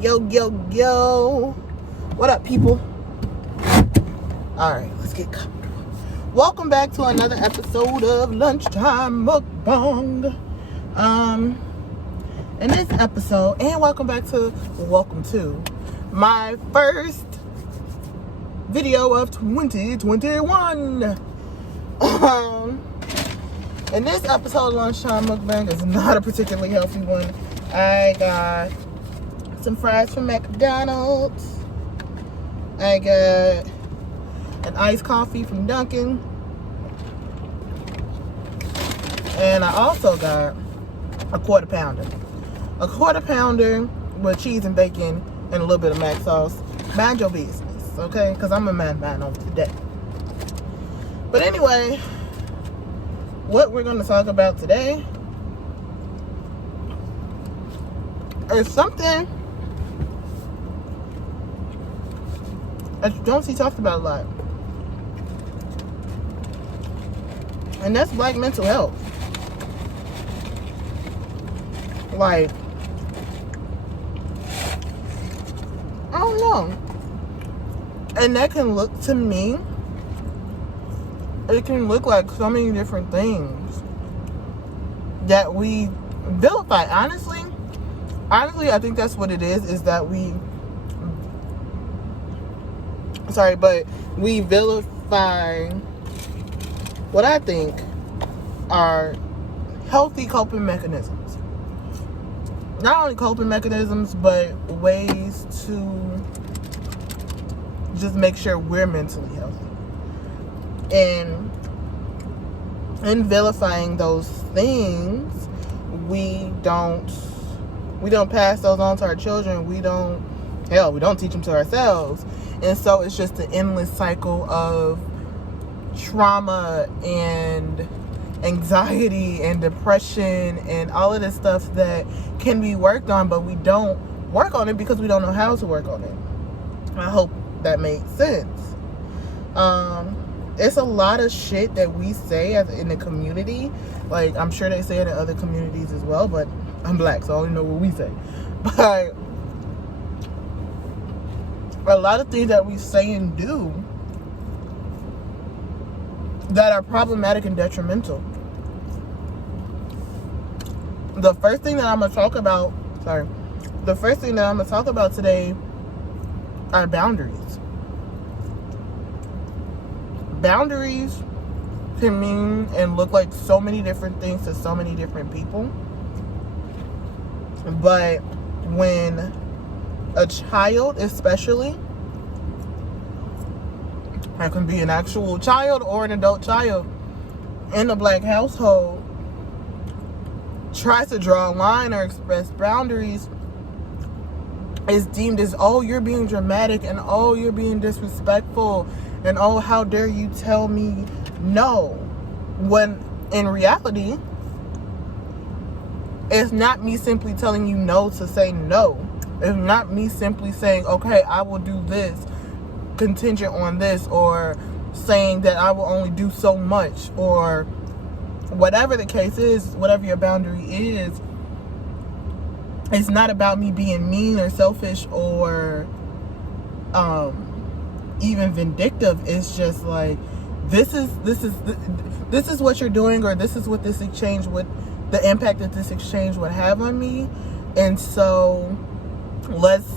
Yo, yo, yo. What up, people? Alright, let's get comfortable. Welcome back to another episode of Lunchtime Mukbang. In this episode, and welcome to my first video of 2021. In this episode of Lunchtime Mukbang is not a particularly healthy one. I got some fries from McDonald's. I got an iced coffee from Dunkin'. And I also got a quarter pounder. A quarter pounder with cheese and bacon and a little bit of mac sauce. Mind your business, okay? Because I'm a man on today. But anyway, what we're going to talk about today is something that you don't see talked about a lot. And that's Black mental health. Like, I don't know. And that can look, to me, it can look like so many different things that we vilify. Honestly, I think that's what it is that we vilify what I think are healthy coping mechanisms. Not only coping mechanisms, but ways to just make sure we're mentally healthy. And in vilifying those things, we don't pass those on to our children. We don't teach them to ourselves. And so it's just an endless cycle of trauma and anxiety and depression and all of this stuff that can be worked on, but we don't work on it because we don't know how to work on it. I hope that makes sense. It's a lot of shit that we say in the community. Like, I'm sure they say it in other communities as well, but I'm Black, so I only know what we say. But a lot of things that we say and do that are problematic and detrimental. The first thing that I'm going to talk about today are boundaries. Boundaries can mean and look like so many different things to so many different people. But when a child, especially, it can be an actual child or an adult child in a Black household, tries to draw a line or express boundaries, is deemed as, oh, you're being dramatic, and oh, you're being disrespectful, and oh, how dare you tell me no. When in reality, it's not me simply telling you no to say no. It's not me simply saying, okay, I will do this contingent on this, or saying that I will only do so much, or whatever the case is, whatever your boundary is. It's not about me being mean or selfish or even vindictive. It's just like, this is what you're doing, or this is what this exchange would, the impact that this exchange would have on me. And so let's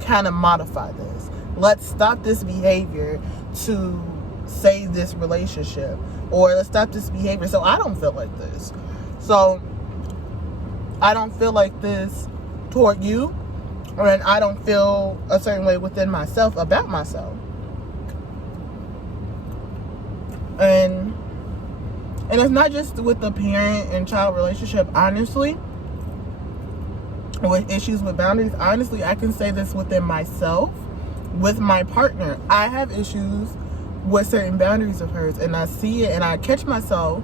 kind of modify this. Let's stop this behavior to save this relationship, or let's stop this behavior so I don't feel like this. So I don't feel like this toward you, and I don't feel a certain way within myself about myself. And it's not just with the parent and child relationship. Honestly, with issues with boundaries, honestly, I can say this within myself. With my partner, I have issues with certain boundaries of hers, and I see it and I catch myself,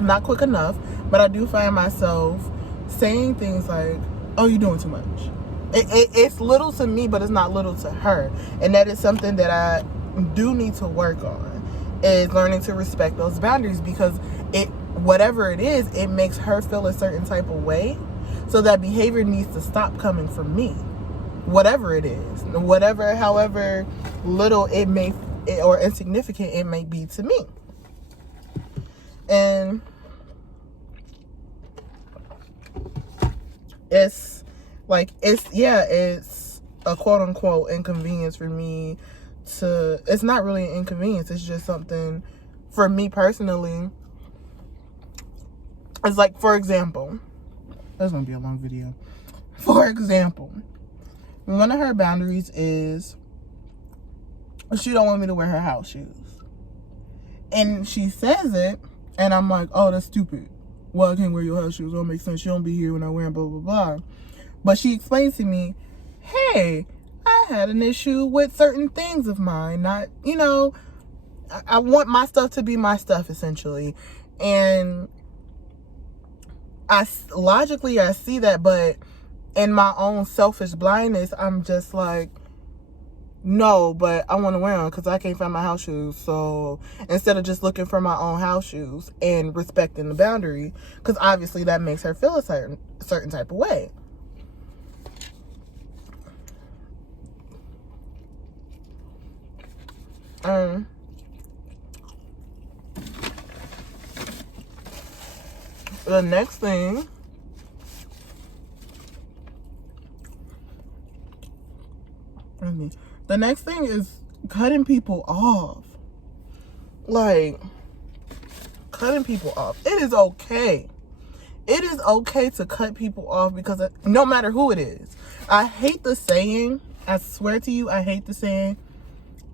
not quick enough, but I do find myself saying things like, oh, you're doing too much. It's little to me, but it's not little to her. And that is something that I do need to work on, is learning to respect those boundaries, because whatever it is, it makes her feel a certain type of way. So that behavior needs to stop coming from me. whatever it is, whatever, however little it may or insignificant it may be to me. And it's like, it's a quote unquote inconvenience for me to, it's not really an inconvenience, it's just something for me personally. It's like, for example, that's gonna be a long video. For example, one of her boundaries is she don't want me to wear her house shoes. And she says it, and I'm like, oh, that's stupid. Well, I can't wear your house shoes. It don't make sense. She don't be here when I wear them, blah, blah, blah. But she explains to me, hey, I had an issue with certain things of mine. Not, I want my stuff to be my stuff, essentially. And I see that, but in my own selfish blindness, I'm just like, no, but I want to wear them because I can't find my house shoes. So instead of just looking for my own house shoes and respecting the boundary, because obviously that makes her feel a certain type of way. The next thing is cutting people off. Like, cutting people off. It is okay. It is okay to cut people off, because no matter who it is. I hate the saying. I swear to you, I hate the saying,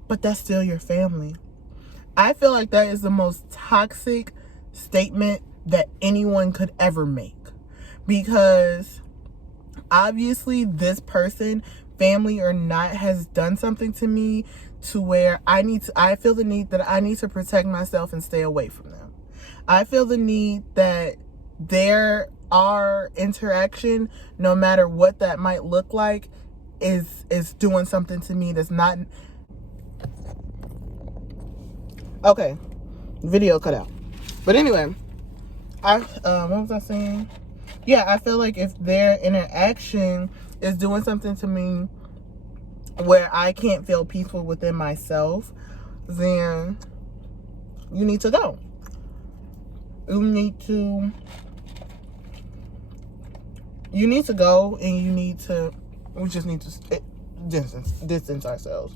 but that's still your family. I feel like that is the most toxic statement that anyone could ever make, because obviously this person, family or not, has done something to me to where I feel the need that I need to protect myself and stay away from them. I feel the need that our interaction, no matter what that might look like, is doing something to me that's not okay. Video cut out. But anyway, what was I saying? Yeah, I feel like if their interaction is doing something to me where I can't feel peaceful within myself, then you need to go. You need to go, and we just need to distance ourselves.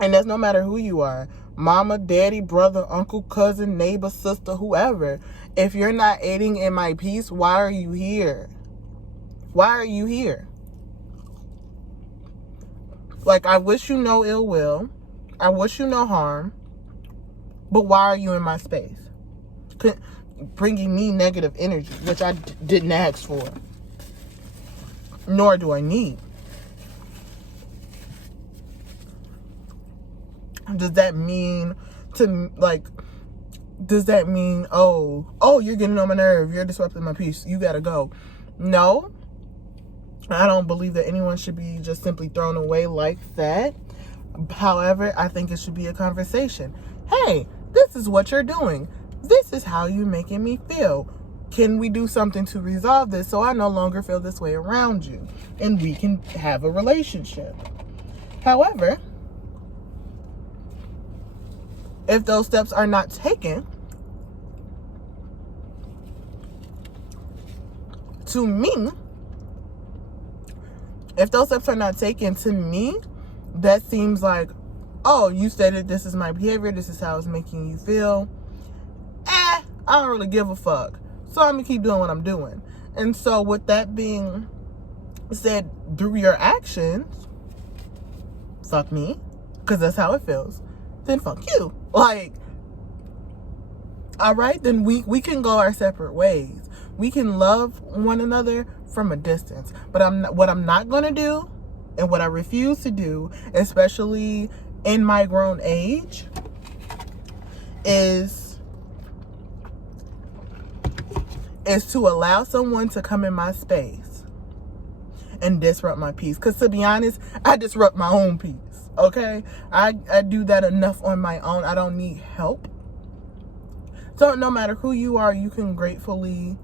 And that's no matter who you are. Mama, daddy, brother, uncle, cousin, neighbor, sister, whoever. If you're not aiding in my peace, why are you here? Why are you here? Like, I wish you no ill will. I wish you no harm. But why are you in my space? Bringing me negative energy, which I didn't ask for. Nor do I need. Does that mean, oh, you're getting on my nerve, you're disrupting my peace, you gotta go? No. I don't believe that anyone should be just simply thrown away like that. However, I think it should be a conversation. Hey, this is what you're doing. This is how you're making me feel. Can we do something to resolve this so I no longer feel this way around you? And we can have a relationship. However, if those steps are not taken, to me, that seems like, oh, you stated this is my behavior, this is how it's making you feel. I don't really give a fuck. So I'm gonna keep doing what I'm doing. And so with that being said, through your actions, fuck me, because that's how it feels, then fuck you. Like, all right, then we can go our separate ways. We can love one another from a distance. But what I'm not gonna do, and what I refuse to do, especially in my grown age, is to allow someone to come in my space and disrupt my peace. Because to be honest, I disrupt my own peace. Okay, I do that enough on my own. I don't need help. So no matter who you are, you can gratefully,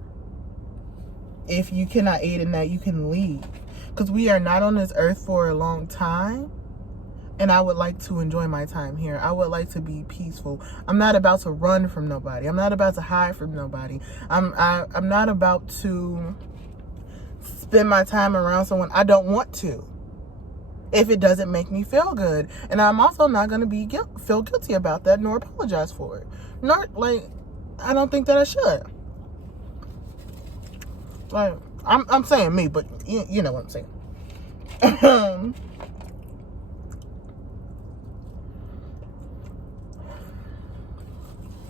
if you cannot aid in that, you can leave. because we are not on this earth for a long time. And I would like to enjoy my time here. I would like to be peaceful. I'm not about to run from nobody. I'm not about to hide from nobody. I'm not about to spend my time around someone I don't want to, if it doesn't make me feel good. And I'm also not going to feel guilty about that, nor apologize for it. Nor, like, I don't think that I should. Like, I'm saying me, but you know what I'm saying.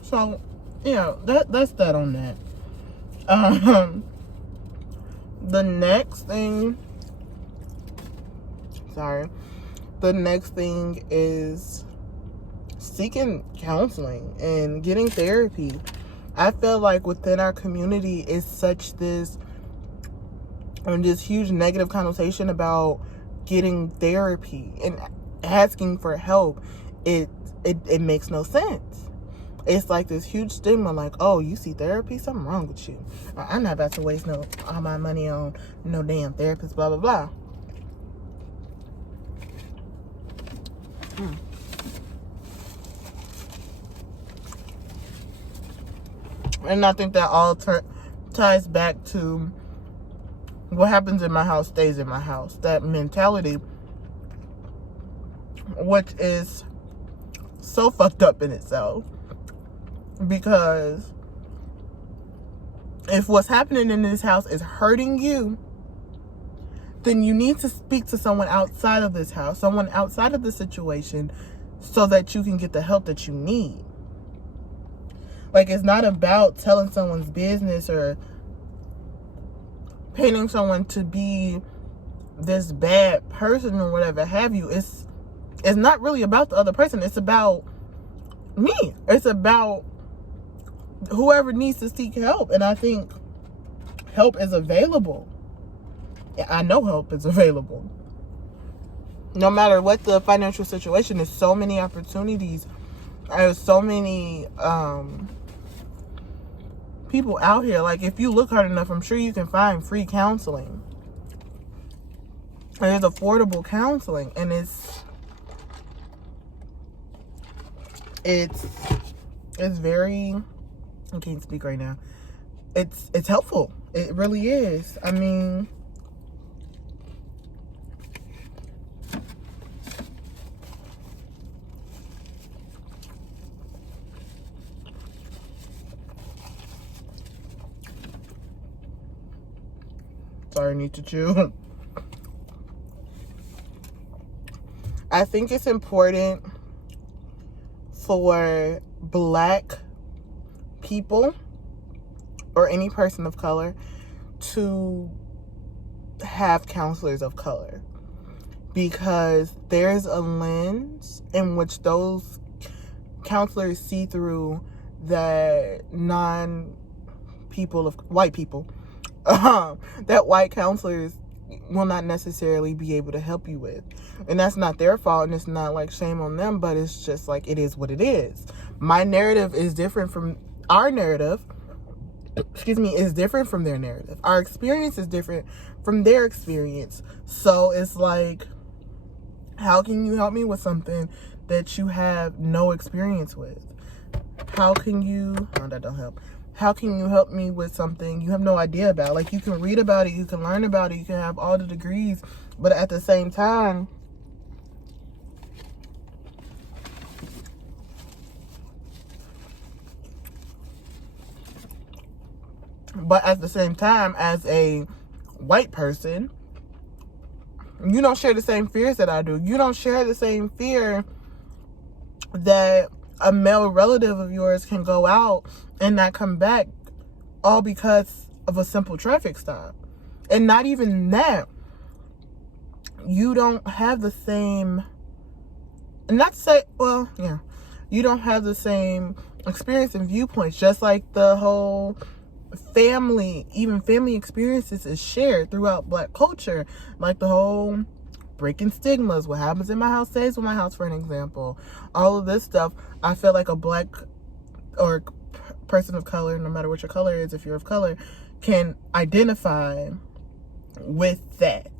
So, yeah, that's that on that. The next thing is seeking counseling and getting therapy. I feel like within our community is such this huge negative connotation about getting therapy and asking for help. It makes no sense. It's like this huge stigma, like, oh, you see therapy? Something wrong with you. I'm not about to waste all my money on no damn therapist, blah, blah, blah. And I think that all ties back to what happens in my house stays in my house. That mentality, which is so fucked up in itself. Because if what's happening in this house is hurting you, then you need to speak to someone outside of this house, someone outside of the situation, so that you can get the help that you need. Like, it's not about telling someone's business or painting someone to be this bad person or whatever have you. It's not really about the other person. It's about me. It's about whoever needs to seek help. And I think help is available. I know help is available. No matter what the financial situation, there's so many opportunities. There's so many people out here. Like, if you look hard enough, I'm sure you can find free counseling. There's affordable counseling, and it's very, I can't speak right now. It's helpful. It really is. I mean, sorry, I need to chew. I think it's important for Black people or any person of color to have counselors of color, because there's a lens in which those counselors see through that white people that white counselors will not necessarily be able to help you with. And that's not their fault, and it's not like shame on them, but it's just like, it is what it is. My narrative is different from our narrative. Is different from their narrative. Our experience is different from their experience. So it's like, how can you help me with something that you have no experience with? How can you, no, that don't help. How can you help me with something you have no idea about? Like, you can read about it, you can learn about it, you can have all the degrees, but at the same time, as a white person, you don't share the same fears that I do. You don't share the same fear that a male relative of yours can go out and not come back, all because of a simple traffic stop. And not even that. You don't have the same, not to say, well, yeah, you don't have the same experience and viewpoints, just like the whole family experiences is shared throughout Black culture. Like the whole breaking stigmas, what happens in my house stays in my house, for an example. All of this stuff, I feel like a Black or person of color, no matter what your color is, if you're of color, can identify with that.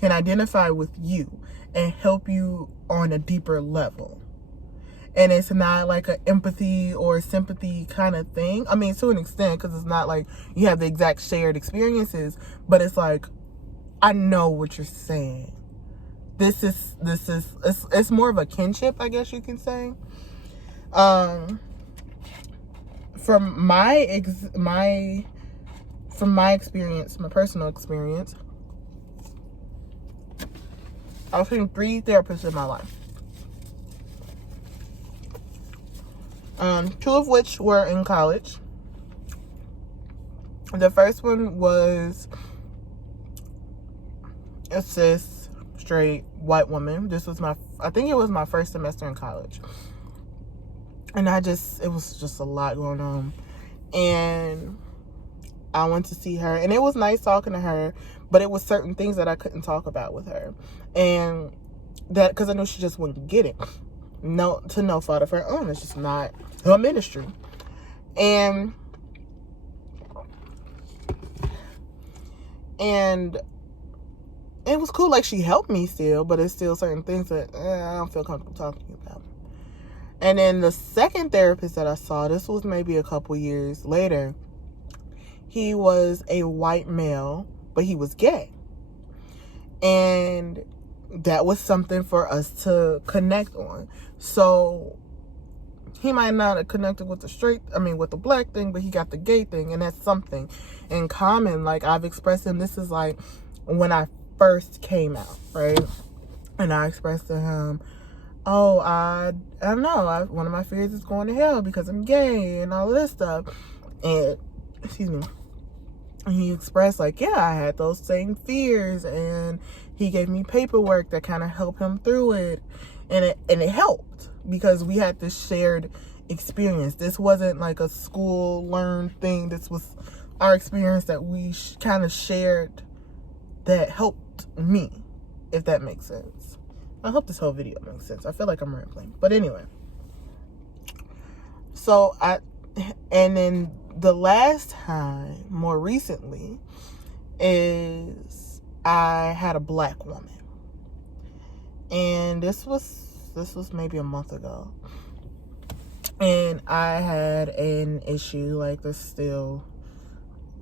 can identify with you and help you on a deeper level. And it's not like an empathy or sympathy kind of thing. I mean, to an extent, because it's not like you have the exact shared experiences, but it's like, I know what you're saying. It's more of a kinship, I guess you can say. From my experience, my personal experience, I've seen 3 therapists in my life. 2 of which were in college. The first one was a cis, straight, white woman. I think it was my first semester in college. And it was just a lot going on. And I went to see her, and it was nice talking to her, but it was certain things that I couldn't talk about with her. And that, because I knew she just wouldn't get it. No fault of her own. It's just not her ministry. And it was cool. Like, she helped me still, but it's still certain things that I don't feel comfortable talking about. And then the second therapist that I saw, this was maybe a couple years later, he was a white male, but he was gay. And that was something for us to connect on. So he might not have connected with the black thing, but he got the gay thing, and that's something in common. Like, I've expressed him, this is like when I first came out, right? And I expressed to him, I don't know, one of my fears is going to hell because I'm gay and all this stuff. And, excuse me, he expressed like, yeah, I had those same fears, and he gave me paperwork that kind of helped him through it. And it helped because we had this shared experience. This wasn't like a school learned thing. This was our experience that we kind of shared that helped me, if that makes sense. I hope this whole video makes sense. I feel like I'm rambling. But anyway. And then the last time, more recently, is I had a black woman. And this was maybe a month ago. And I had an issue, like, this still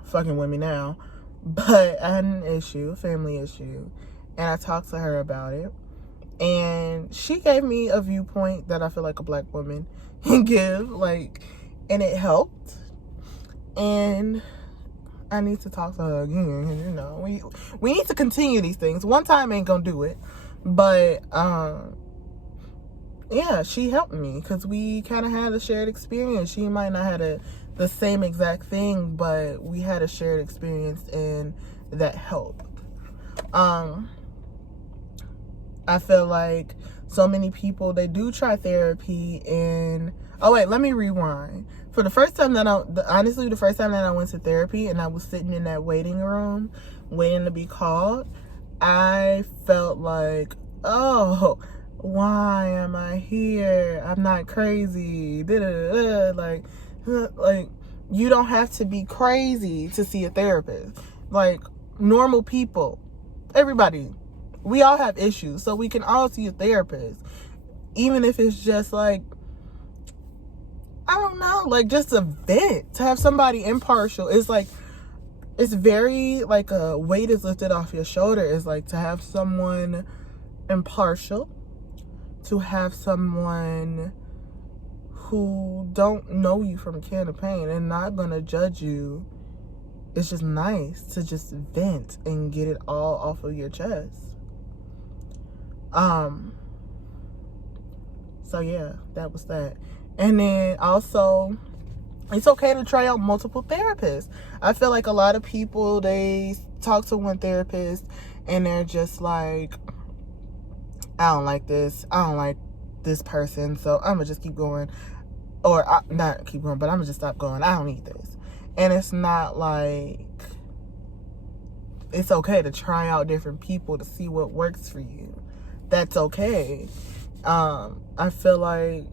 fucking with me now. But I had an issue, a family issue. And I talked to her about it. And she gave me a viewpoint that I feel like a black woman can give, like, and it helped. And I need to talk to her again. You know, we need to continue these things. One time ain't gonna do it, but yeah, she helped me because we kind of had a shared experience. She might not have the same exact thing, but we had a shared experience, and that helped. I feel like so many people, they do try therapy, and let me rewind. For the first time the first time that I went to therapy and I was sitting in that waiting room waiting to be called, I felt like, oh, why am I here? I'm not crazy. Like, you don't have to be crazy to see a therapist. Like, normal people, everybody, we all have issues, so we can all see a therapist. Even if it's just like, I don't know, like just a vent, to have somebody impartial. It's like, it's very like a weight is lifted off your shoulder. It's like to have someone impartial, to have someone who don't know you from a can of paint and not gonna judge you. It's just nice to just vent and get it all off of your chest. So yeah, that was that. And then also, it's okay to try out multiple therapists. I feel like a lot of people, they talk to one therapist and they're just like, I don't like this person, so I'm gonna just keep going. Or not keep going, but I'm gonna just stop going. I don't need this. And it's not like, it's okay to try out different people to see what works for you. That's okay. I feel like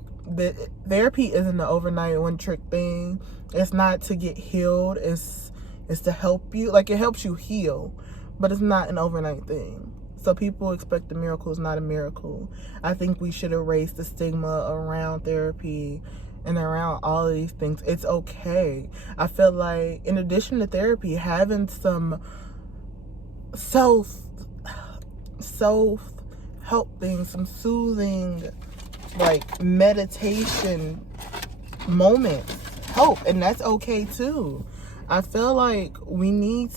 therapy isn't an overnight one trick thing. It's not to get healed. It's to help you. Like, it helps you heal, but it's not an overnight thing. So people expect the miracle is not a miracle. I think we should erase the stigma around therapy and around all of these things. It's okay. I feel like in addition to therapy, having some self help things, some soothing like meditation moments help, and that's okay too. I feel like we need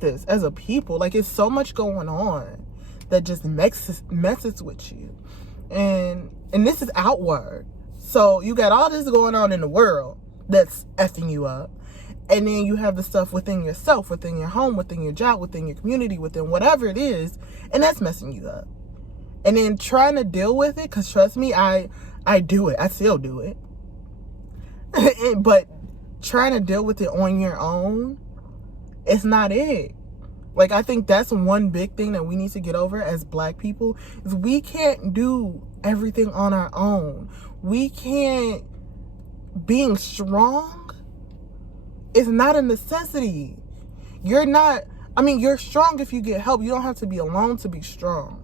this as a people. Like, it's so much going on that just messes with you, and this is outward. So you got all this going on in the world that's effing you up, and then you have the stuff within yourself, within your home, within your job, within your community, within whatever it is, and that's messing you up. And then trying to deal with it, because trust me, I do it. I still do it. But trying to deal with it on your own, it's not it. Like, I think that's one big thing that we need to get over as Black people, is we can't do everything on our own. We can't. Being strong is not a necessity. You're strong if you get help. You don't have to be alone to be strong.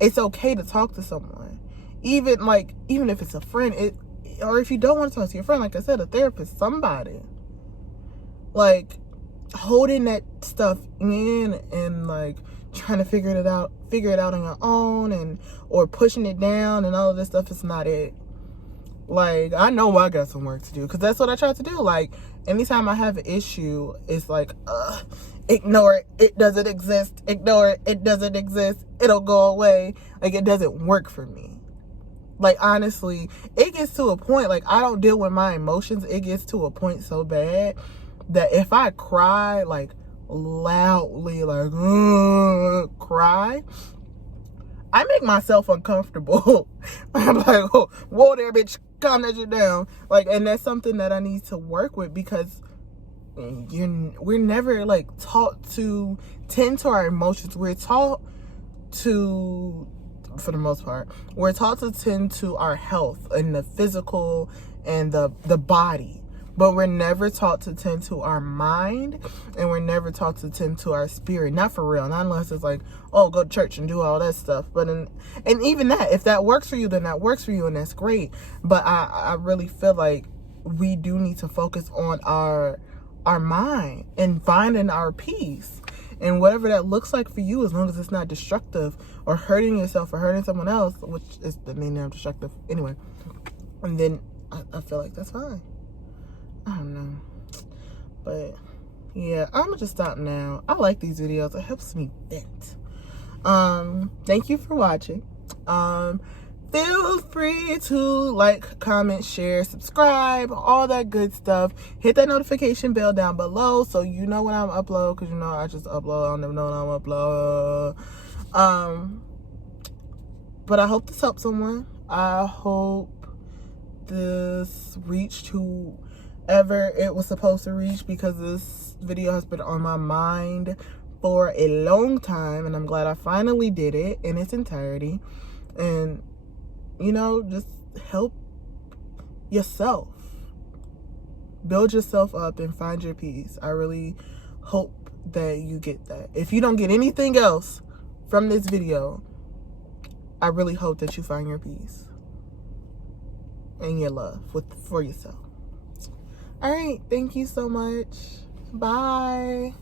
It's okay to talk to someone. Even if it's a friend, or if you don't want to talk to your friend, like I said, a therapist, somebody. Like, holding that stuff in and like trying to figure it out on your own, or pushing it down and all of this stuff is not it. Like, I know I got some work to do, because that's what I try to do. Like, anytime I have an issue, it's like, ignore it. It doesn't exist. Ignore it. It doesn't exist. It'll go away. Like, it doesn't work for me. Like, honestly, it gets to a point, like, I don't deal with my emotions. It gets to a point so bad that if I cry, like, loudly, like, cry, I make myself uncomfortable. I'm like, oh, whoa there, bitch, calm that shit down. Like, and that's something that I need to work with, because we're never, like, taught to tend to our emotions. We're taught to, for the most part, we're taught to tend to our health and the physical and the body. But we're never taught to tend to our mind, and we're never taught to tend to our spirit. Not for real. Not unless it's like, oh, go to church and do all that stuff. But and even that, if that works for you, then that works for you, and that's great. But I really feel like we do need to focus on our mind and finding our peace. And whatever that looks like for you, as long as it's not destructive or hurting yourself or hurting someone else, which is the meaning of destructive anyway. And then I feel like that's fine. I don't know. But yeah, I'm gonna just stop now. I like these videos. It helps me vent. Thank you for watching. Feel free to like, comment, share, subscribe, all that good stuff. Hit that notification bell down below so you know when I'm upload, because you know I just upload. I don't never know when I'm upload. But I hope this helped someone. I hope this reached whoever it was supposed to reach, because this video has been on my mind for a long time, and I'm glad I finally did it in its entirety. And you know, just help yourself, build yourself up, and find your peace. I really hope that you get that. If you don't get anything else from this video, I really hope that you find your peace and your love for yourself. All right, thank you so much. Bye.